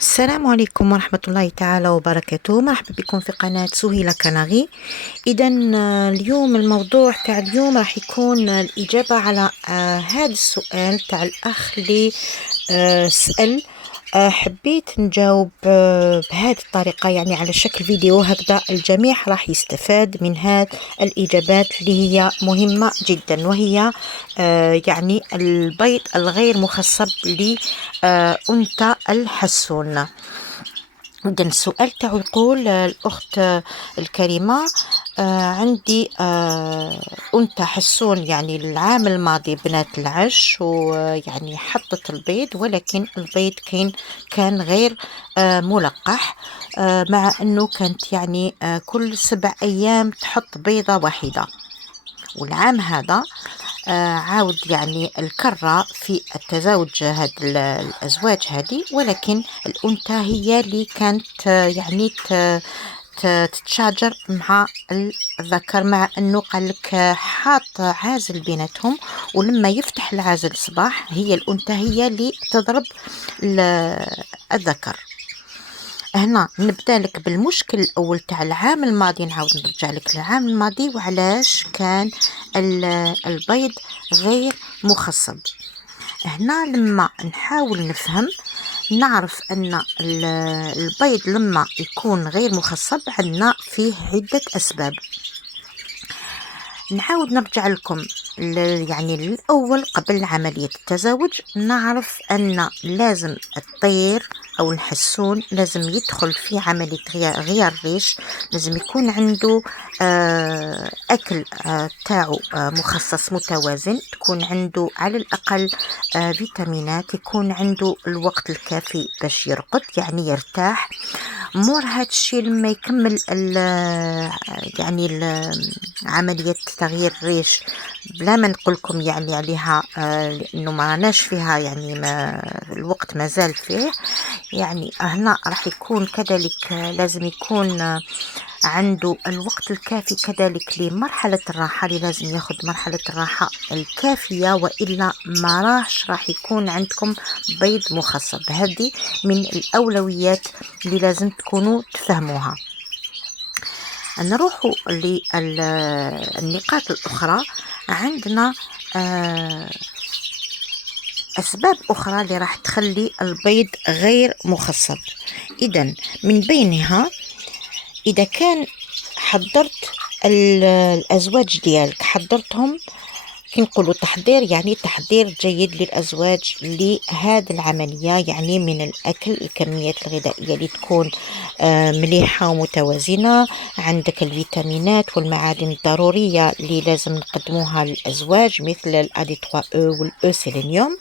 السلام عليكم ورحمة الله تعالى وبركاته. مرحبا بكم في قناة سهيلة كنغي. إذا اليوم الموضوع تاع اليوم راح يكون الإجابة على هذا السؤال تاع الأخ اللي سأل. حبيت نجاوب بهذه الطريقة، يعني على شكل فيديو، هكذا الجميع راح يستفاد من هذه الإجابات اللي هي مهمة جدا، وهي يعني البيض الغير مخصب لأنثى الحسون. إذا السؤال تاعو يقول الأخت الكريمة، عندي أنثى حسون، يعني العام الماضي بنات العش، ويعني حطت البيض، ولكن البيض كان غير ملقح، مع أنه كانت يعني كل 7 أيام تحط بيضة واحدة. والعام هذا عاود يعني الكرة في التزاوج هاد الأزواج هذه، ولكن الأنثى هي اللي كانت يعني تتشاجر مع الذكر، مع أنه قالك حاط عازل بيناتهم، ولما يفتح العازل الصباح هي الأنثى هي اللي تضرب الذكر. هنا نبدا لك بالمشكل الاول تاع العام الماضي، نعاود نرجع لك للعام الماضي وعلاش كان البيض غير مخصب. هنا لما نحاول نفهم نعرف ان البيض لما يكون غير مخصب عندنا فيه عدة اسباب. نعاود نرجع لكم يعني الأول قبل عملية التزاوج. نعرف أن لازم الطير أو الحسون لازم يدخل في عملية غيار الريش، لازم يكون عنده أكل تاعو مخصص متوازن، تكون عنده على الأقل فيتامينات، يكون عنده الوقت الكافي باش يرقد يعني يرتاح. مور هادشي لما يكمل يعني عملية تغيير الريش، بلا ما نقولكم يعني عليها لأنه ما راناش فيها، يعني ما الوقت مازال فيه. يعني هنا راح يكون كذلك لازم يكون عنده الوقت الكافي كذلك لمرحلة الراحة، اللي لازم ياخد مرحلة الراحة الكافية، وإلا ما راح يكون عندكم بيض مخصب. هذه من الأولويات اللي لازم تكونوا تفهموها. نروح للنقاط الأخرى. عندنا أسباب أخرى اللي راح تخلي البيض غير مخصب. إذن من بينها، إذا كان حضرت الأزواج ديالك، حضرتهم كي نقولوا تحضير، يعني تحضير جيد للأزواج لهذه العملية، يعني من الأكل، الكميات الغذائية اللي تكون مليحة ومتوازنة، عندك الفيتامينات والمعادن الضرورية اللي لازم نقدموها للأزواج، مثل الأدي 3 أو والأو سيلينيوم.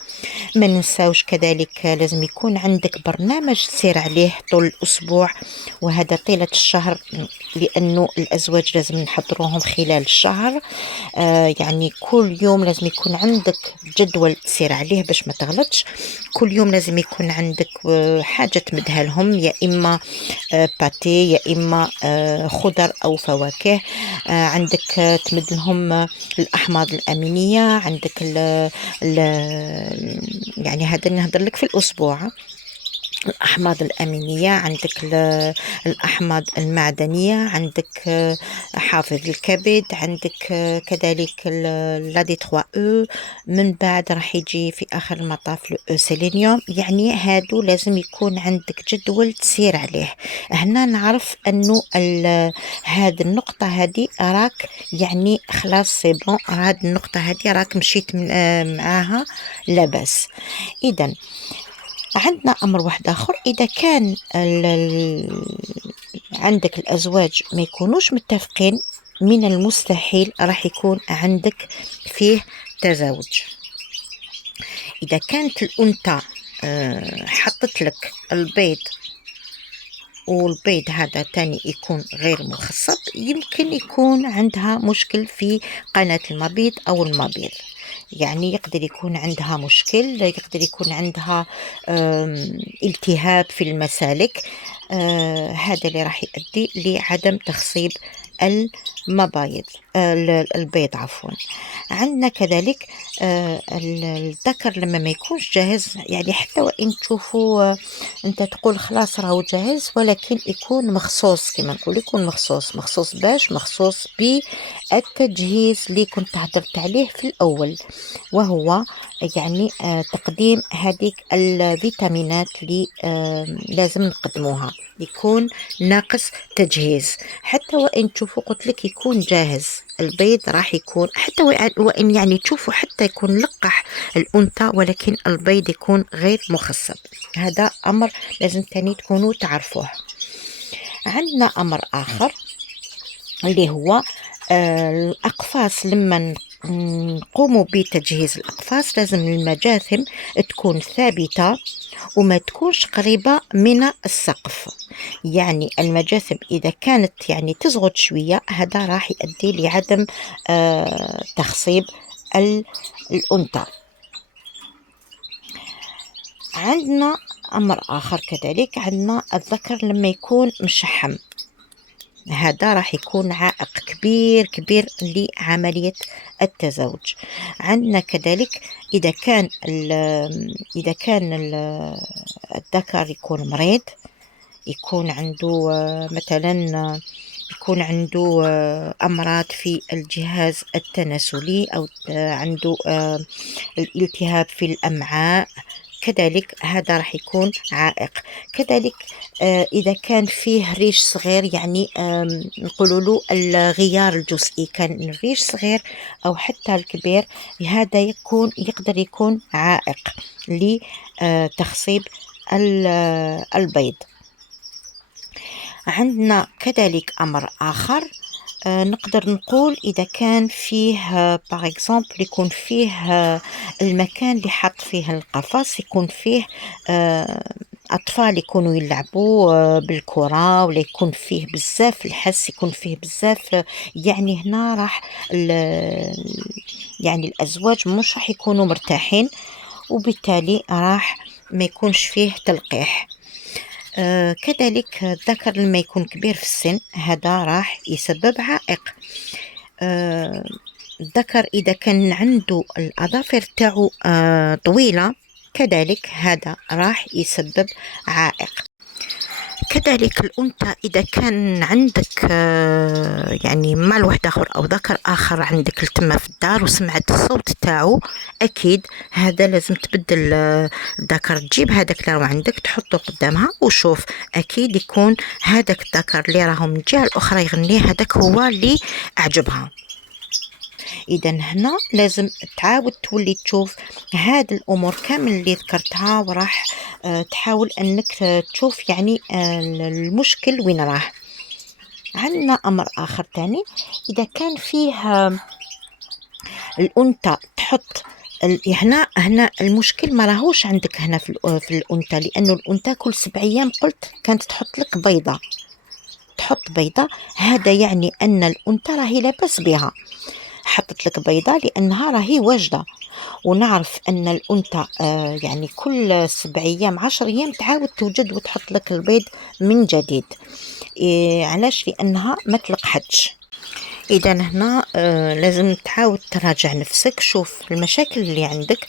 ما ننساوش كذلك لازم يكون عندك برنامج تسير عليه طول الأسبوع، وهذا طيلة الشهر، لأنه الأزواج لازم نحضروهم خلال الشهر. يعني كل يوم لازم يكون عندك جدول تسير عليه باش ما تغلطش. كل يوم لازم يكون عندك حاجة تمدها لهم، يا إما باتي، يا إما خضر أو فواكه. عندك تمد لهم الأحماض الأمينية، عندك ال يعني هذا نهضر لك في الأسبوع. الأحماض الأمينية، عندك الأحماض المعدنية، عندك حافظ الكبد، عندك كذلك لادي 3 أو. من بعد راح يجي في آخر المطاف الأو سيلينيوم. يعني هادو لازم يكون عندك جدول تسير عليه. هنا نعرف أنه هاد النقطة هذه راك يعني خلاص سيبون، هاد النقطة هذه راك مشيت معاها لاباس. إذن عندنا أمر واحد آخر. إذا كان عندك الأزواج ما يكونوش متفقين، من المستحيل راح يكون عندك فيه تزاوج. إذا كانت الأنثى حطت لك البيض، والبيض هذا تاني يكون غير مخصب، يمكن يكون عندها مشكل في قناة المبيض أو المبيض. يعني يقدر يكون عندها مشكل، يقدر يكون عندها التهاب في المسالك. هذا اللي راح يؤدي لعدم تخصيب مبايض البيض عفوا. عندنا كذلك الذكر لما ما يكونش جاهز، يعني حتى وإن تشوفوا أنت تقول خلاص راهو جاهز، ولكن يكون مخصوص كما نقول، يكون مخصوص باش مخصوص بالتجهيز اللي كنت هدرت عليه في الأول، وهو يعني تقديم هذيك الفيتامينات اللي لازم نقدموها، يكون ناقص تجهيز. حتى وإن تشوفوا قلت لك يكون جاهز البيض، راح يكون حتى وإن يعني تشوفوا حتى يكون لقح الأنثى، ولكن البيض يكون غير مخصب. هذا أمر لازم تاني تكونوا تعرفوه. عندنا أمر آخر اللي هو الأقفاص. لما نقوم بتجهيز الأقفاص لازم المجاثم تكون ثابتة وما تكونش قريبة من السقف. يعني المجاثم إذا كانت يعني تزغد شوية، هذا راح يؤدي لعدم تخصيب الأنثى. عندنا أمر آخر كذلك، عندنا الذكر لما يكون مشحم، هذا راح يكون عائق كبير كبير لعملية التزاوج. عندنا كذلك إذا كان الذكر يكون مريض، يكون عنده مثلا يكون عنده أمراض في الجهاز التناسلي، أو عنده الالتهاب في الأمعاء، كذلك هذا راح يكون عائق. كذلك إذا كان فيه ريش صغير، يعني نقولوا له الغيار الجزئي، كان الريش صغير أو حتى الكبير، هذا يقدر يكون عائق لتخصيب البيض. عندنا كذلك أمر آخر، نقدر نقول إذا كان فيه باغ اكزومبل يكون فيه المكان اللي حط فيه القفص يكون فيه أطفال يكونوا يلعبوا بالكرة، ولا يكون فيه بزاف الحس، يكون فيه بزاف، يعني هنا راح يعني الأزواج مش راح يكونوا مرتاحين، وبالتالي راح ما يكونش فيه تلقيح. كذلك الذكر لما يكون كبير في السن، هذا راح يسبب عائق. الذكر إذا كان عنده الأظافر تاعو طويلة، كذلك هذا راح يسبب عائق. كذلك الأنثى إذا كان عندك يعني مال واحد آخر أو ذكر آخر عندك التما في الدار وسمعت الصوت تاعو، أكيد هذا لازم تبدل الذكر، تجيب هذاك اللي راهو عندك تحطه قدامها وشوف، أكيد يكون هذاك الذكر اللي راهو من الجهة الأخرى يغني، هذاك هو اللي أعجبها. إذا هنا لازم تعاود تولي تشوف هاد الأمور كامل اللي ذكرتها، وراح تحاول أنك تشوف يعني المشكل وين راه. عندنا أمر آخر تاني، إذا كان فيه الأنثى تحط هنا المشكل ما راهوش عندك هنا في الأنثى، لأنه الأنثى كل 7 أيام قلت كانت تحط لك بيضة، تحط بيضة، هذا يعني أن الأنثى راهي لاباس بها، حطت لك بيضة لأنها راهي واجدة. ونعرف أن الأنثى يعني كل 7 أيام 10 أيام تعاود توجد وتحط لك البيض من جديد. علاش؟ لأنها ما تلقحتش. إذا هنا لازم تعاود تراجع نفسك، شوف المشاكل اللي عندك.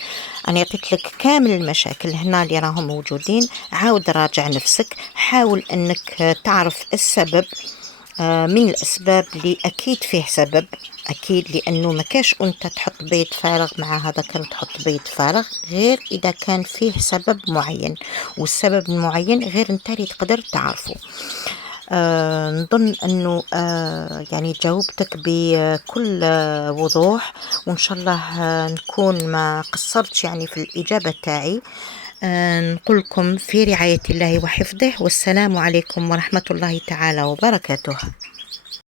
أنا عطيت لك كامل المشاكل هنا اللي راهم موجودين، عاود راجع نفسك، حاول أنك تعرف السبب من الأسباب اللي أكيد فيه سبب، أكيد، لأنه ما كاش أنت تحط بيض فارغ مع هذا كان تحط بيض فارغ، غير إذا كان فيه سبب معين، والسبب المعين غير أنت اللي تقدر تعرفه. نظن أنه يعني جاوبتك بكل وضوح، وإن شاء الله نكون ما قصرتش يعني في الإجابة تاعي. نقول لكم في رعاية الله وحفظه، والسلام عليكم ورحمة الله تعالى وبركاته.